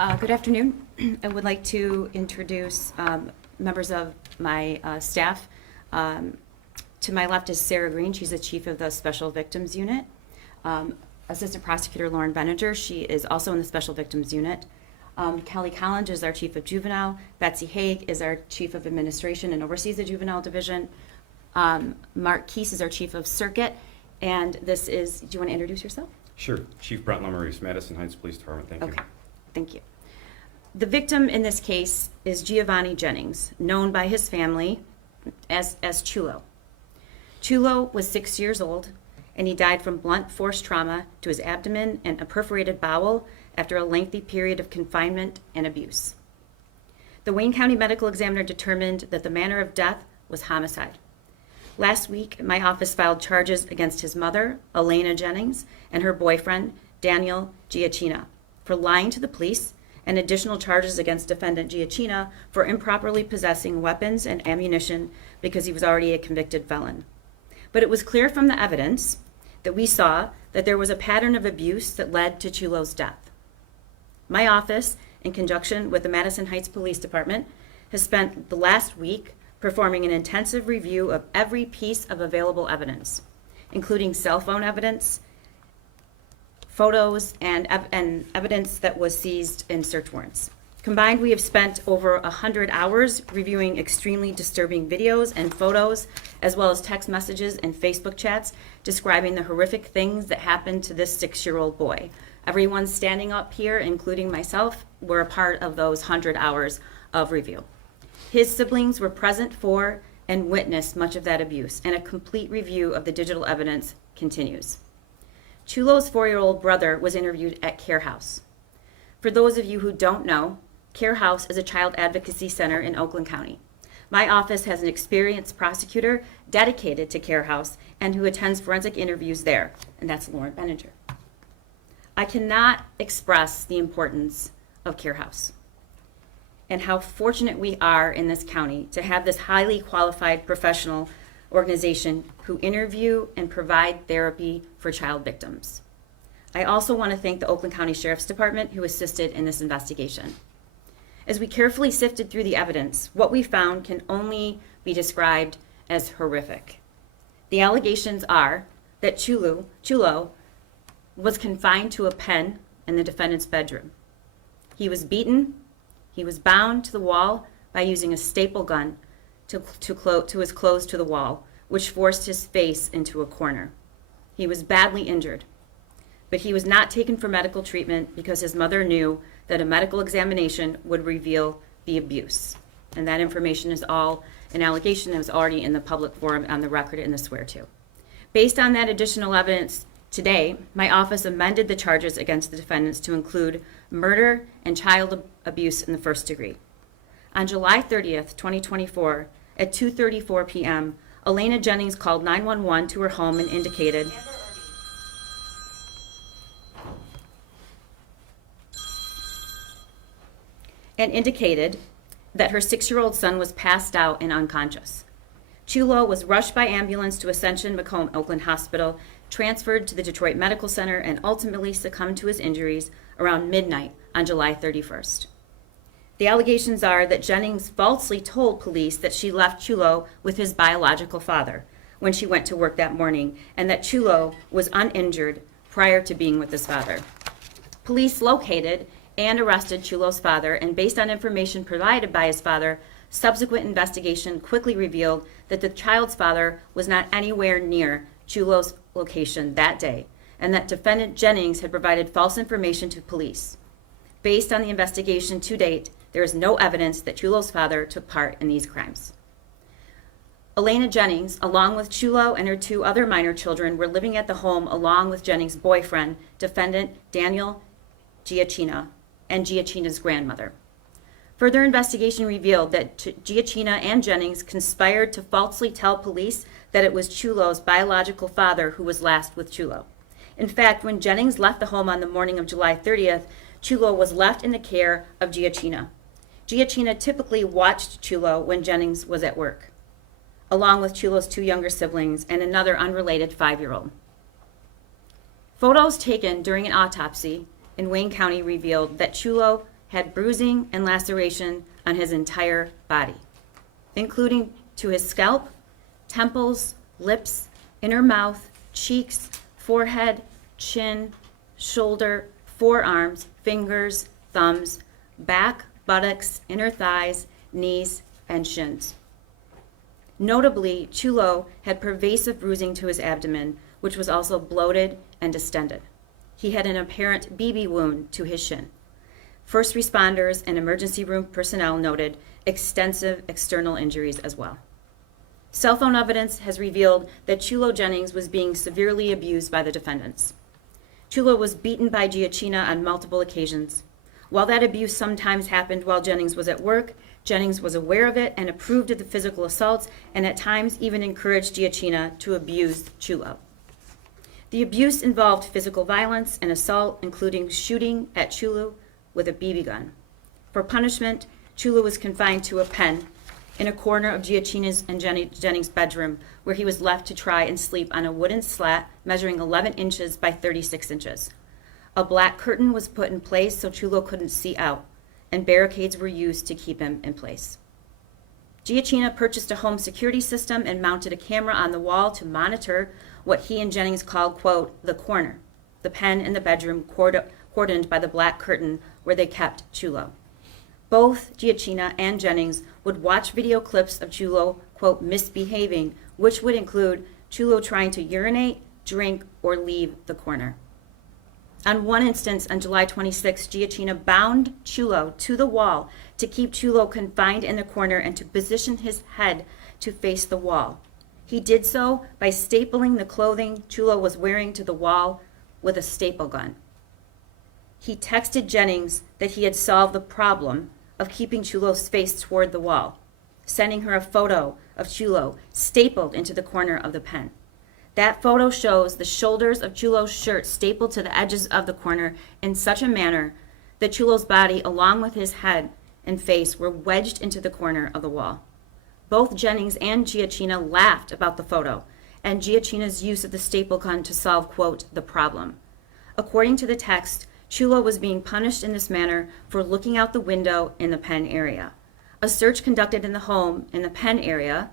Good afternoon. I would like to introduce members of my staff. To my left is Sarah Green. She's the chief of the Special Victims Unit. Assistant Prosecutor Lauren Benninger. She is also in the Special Victims Unit. Kelly Collins is our chief of juvenile. Betsy Haig is our chief of administration and oversees the juvenile division. Mark Keese is our chief of circuit. And this is, do you want to introduce yourself? Sure. Chief Brent Lemarice, Madison Heights Police Department. Thank you. Okay. Thank you. The victim in this case is Giovanni Jennings, known by his family as Chulo. Chulo was 6 years old, and he died from blunt force trauma to his abdomen and a perforated bowel after a lengthy period of confinement and abuse. The Wayne County Medical Examiner determined that the manner of death was homicide. Last week, my office filed charges against his mother, Elena Jennings, and her boyfriend, Daniel Giacchina, for lying to the police, and additional charges against defendant Giacchina for improperly possessing weapons and ammunition because he was already a convicted felon. But it was clear from the evidence that we saw that there was a pattern of abuse that led to Chulo's death. My office, in conjunction with the Madison Heights Police Department, has spent the last week performing an intensive review of every piece of available evidence, including cell phone evidence, photos, and evidence that was seized in search warrants. Combined, we have spent over 100 hours reviewing extremely disturbing videos and photos, as well as text messages and Facebook chats describing the horrific things that happened to this 6-year-old boy. Everyone standing up here, including myself, were a part of those 100 hours of review. His siblings were present for and witnessed much of that abuse, and a complete review of the digital evidence continues. Chulo's 4-year-old brother was interviewed at Care House. For those of you who don't know, Care House is a child advocacy center in Oakland County. My office has an experienced prosecutor dedicated to Care House and who attends forensic interviews there, and that's Lauren Benninger. I cannot express the importance of Care House and how fortunate we are in this county to have this highly qualified professional organization who interview and provide therapy for child victims. I also want to thank the Oakland County Sheriff's Department who assisted in this investigation. As we carefully sifted through the evidence, what we found can only be described as horrific. The allegations are that Chulo was confined to a pen in the defendant's bedroom. He was beaten, he was bound to the wall by using a staple gun to his clothes to the wall, which forced his face into a corner. He was badly injured, but he was not taken for medical treatment because his mother knew that a medical examination would reveal the abuse. And that information is all an allegation that was already in the public forum on the record in the swear-to. Based on that additional evidence, today, my office amended the charges against the defendants to include murder and child abuse in the first degree. On July 30th, 2024, at 2:34 p.m., Elena Jennings called 911 to her home and indicated that her 6-year-old son was passed out and unconscious. Chulo was rushed by ambulance to Ascension Macomb Oakland Hospital, transferred to the Detroit Medical Center, and ultimately succumbed to his injuries around midnight on July 31st. The allegations are that Jennings falsely told police that she left Chulo with his biological father when she went to work that morning, and that Chulo was uninjured prior to being with his father. Police located and arrested Chulo's father, and based on information provided by his father, subsequent investigation quickly revealed that the child's father was not anywhere near Chulo's location that day, and that defendant Jennings had provided false information to police. Based on the investigation to date, there is no evidence that Chulo's father took part in these crimes. Elena Jennings, along with Chulo and her 2 other minor children, were living at the home along with Jennings' boyfriend, defendant Daniel Giacchina, and Giacchina's grandmother. Further investigation revealed that Giacchina and Jennings conspired to falsely tell police that it was Chulo's biological father who was last with Chulo. In fact, when Jennings left the home on the morning of July 30th, Chulo was left in the care of Giacchina. Giacchina typically watched Chulo when Jennings was at work, along with Chulo's 2 younger siblings and another unrelated 5-year-old. Photos taken during an autopsy in Wayne County revealed that Chulo had bruising and laceration on his entire body, including to his scalp, temples, lips, inner mouth, cheeks, forehead, chin, shoulder, forearms, fingers, thumbs, back, buttocks, inner thighs, knees, and shins. Notably, Chulo had pervasive bruising to his abdomen, which was also bloated and distended. He had an apparent BB wound to his shin. First responders and emergency room personnel noted extensive external injuries as well. Cell phone evidence has revealed that Chulo Jennings was being severely abused by the defendants. Chulo was beaten by Giacchina on multiple occasions. While that abuse sometimes happened while Jennings was at work, Jennings was aware of it and approved of the physical assaults and at times even encouraged Giacchina to abuse Chulo. The abuse involved physical violence and assault, including shooting at Chulo with a BB gun. For punishment, Chulo was confined to a pen in a corner of Giacchina's and Jennings' bedroom, where he was left to try and sleep on a wooden slat measuring 11 inches by 36 inches. A black curtain was put in place so Chulo couldn't see out, and barricades were used to keep him in place. Giacchina purchased a home security system and mounted a camera on the wall to monitor what he and Jennings called, quote, the corner, the pen in the bedroom cordoned by the black curtain where they kept Chulo. Both Giacchina and Jennings would watch video clips of Chulo, quote, misbehaving, which would include Chulo trying to urinate, drink, or leave the corner. On one instance, on July 26, Giacchina bound Chulo to the wall to keep Chulo confined in the corner and to position his head to face the wall. He did so by stapling the clothing Chulo was wearing to the wall with a staple gun. He texted Jennings that he had solved the problem of keeping Chulo's face toward the wall, sending her a photo of Chulo stapled into the corner of the pen. That photo shows the shoulders of Chulo's shirt stapled to the edges of the corner in such a manner that Chulo's body, along with his head and face, were wedged into the corner of the wall. Both Jennings and Giacchina laughed about the photo and Giacchina's use of the staple gun to solve, quote, the problem. According to the text, Chulo was being punished in this manner for looking out the window in the pen area. A search conducted in the home in the pen area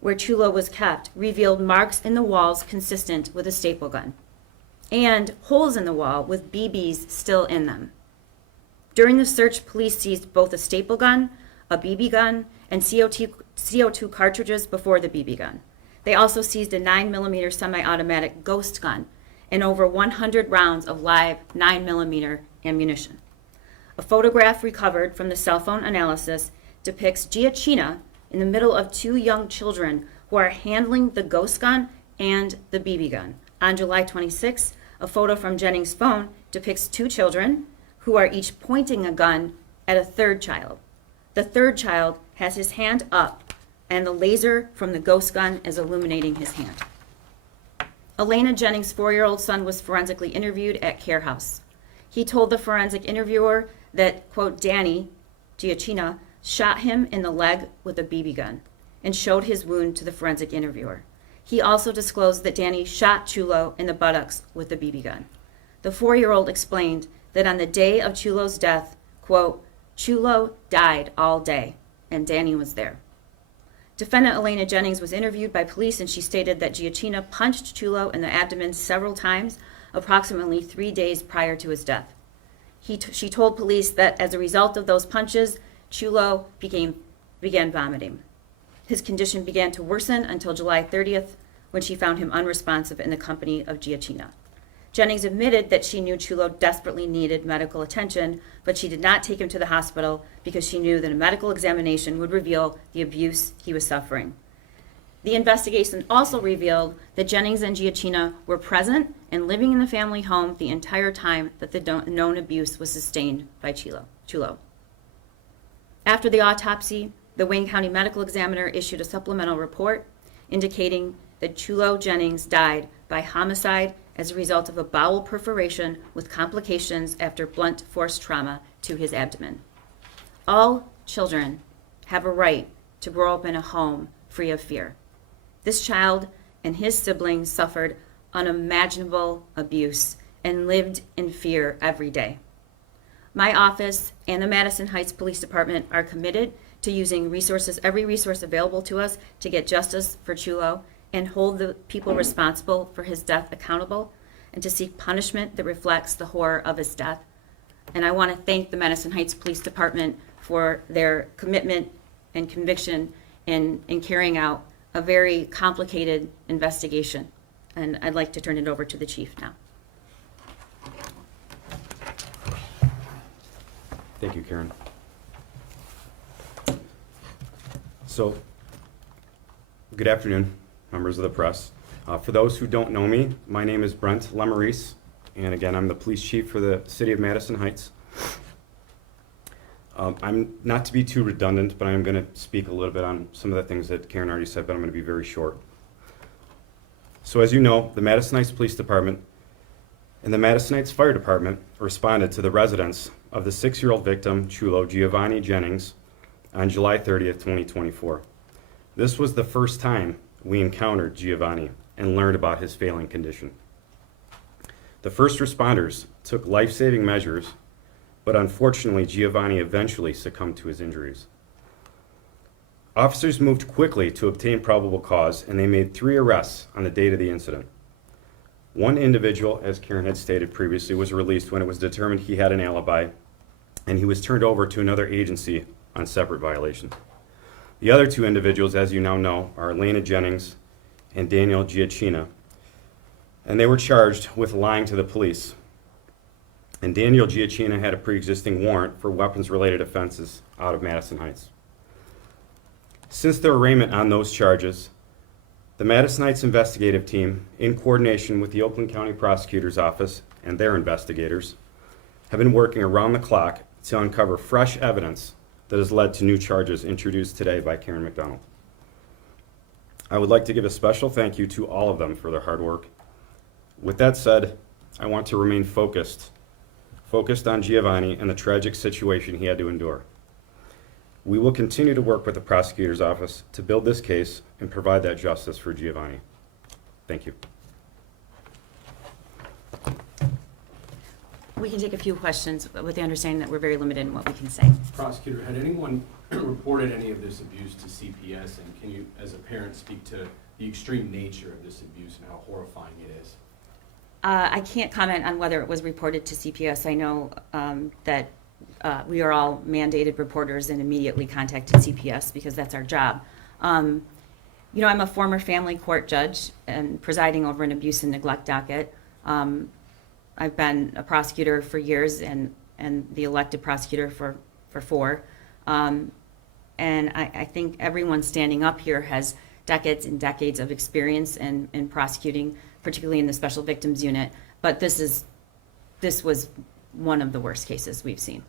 where Chulo was kept revealed marks in the walls consistent with a staple gun and holes in the wall with BBs still in them. During the search, police seized both a staple gun, a BB gun, and CO2 cartridges before the BB gun. They also seized a 9mm semi-automatic ghost gun and over 100 rounds of live 9mm ammunition. A photograph recovered from the cell phone analysis depicts Giacchina in the middle of two young children who are handling the ghost gun and the BB gun. On July 26, a photo from Jennings' phone depicts two children who are each pointing a gun at a third child. The third child has his hand up, and the laser from the ghost gun is illuminating his hand. Elena Jennings' 4-year-old son was forensically interviewed at Care House. He told the forensic interviewer that, quote, Danny, Giacchina, shot him in the leg with a BB gun and showed his wound to the forensic interviewer. He also disclosed that Danny shot Chulo in the buttocks with the BB gun. The 4-year-old explained that on the day of Chulo's death, quote, Chulo died all day, and Danny was there. Defendant Elena Jennings was interviewed by police, and she stated that Giacchina punched Chulo in the abdomen several times, approximately 3 days prior to his death. She told police that as a result of those punches, Chulo began vomiting. His condition began to worsen until July 30th, when she found him unresponsive in the company of Giacchina. Jennings admitted that she knew Chulo desperately needed medical attention, but she did not take him to the hospital because she knew that a medical examination would reveal the abuse he was suffering. The investigation also revealed that Jennings and Giacchina were present and living in the family home the entire time that the known abuse was sustained by Chulo. After the autopsy, the Wayne County Medical Examiner issued a supplemental report indicating that Chulo Jennings died by homicide as a result of a bowel perforation with complications after blunt force trauma to his abdomen. All children have a right to grow up in a home free of fear. This child and his siblings suffered unimaginable abuse and lived in fear every day. My office and the Madison Heights Police Department are committed to using resources, every resource available to us to get justice for Chulo and hold the people responsible for his death accountable and to seek punishment that reflects the horror of his death. And I want to thank the Madison Heights Police Department for their commitment and conviction in carrying out a very complicated investigation. And I'd like to turn it over to the chief now. Thank you, Karen. So, good afternoon, members of the press. For those who don't know me, my name is Brent Lemaurice, and again, I'm the police chief for the city of Madison Heights. I'm not to be too redundant, but I'm going to speak a little bit on some of the things that Karen already said, but I'm going to be very short. So as you know, the Madison Heights Police Department and the Madison Heights Fire Department responded to the residence of the 6-year-old victim, Chulo Giovanni Jennings, on July 30th, 2024. This was the first time we encountered Giovanni and learned about his failing condition. The first responders took life-saving measures, but unfortunately, Giovanni eventually succumbed to his injuries. Officers moved quickly to obtain probable cause, and they made 3 arrests on the date of the incident. One individual, as Karen had stated previously, was released when it was determined he had an alibi, and he was turned over to another agency on separate violations. The other 2 individuals, as you now know, are Elena Jennings and Daniel Giacchina, and they were charged with lying to the police. And Daniel Giacchina had a pre-existing warrant for weapons-related offenses out of Madison Heights. Since their arraignment on those charges, the Madison Heights investigative team, in coordination with the Oakland County Prosecutor's Office and their investigators, have been working around the clock to uncover fresh evidence that has led to new charges introduced today by Karen McDonald. I would like to give a special thank you to all of them for their hard work. With that said, I want to remain focused on Giovanni and the tragic situation he had to endure. We will continue to work with the prosecutor's office to build this case and provide that justice for Giovanni. Thank you. We can take a few questions with the understanding that we're very limited in what we can say. Prosecutor, had anyone reported any of this abuse to CPS, and can you, as a parent, speak to the extreme nature of this abuse and how horrifying it is? I can't comment on whether it was reported to CPS. I know that we are all mandated reporters and immediately contacted CPS because that's our job. You know, I'm a former family court judge and presiding over an abuse and neglect docket. I've been a prosecutor for years and the elected prosecutor for 4. And I think everyone standing up here has decades and decades of experience in prosecuting, particularly in the Special Victims Unit. But this was one of the worst cases we've seen.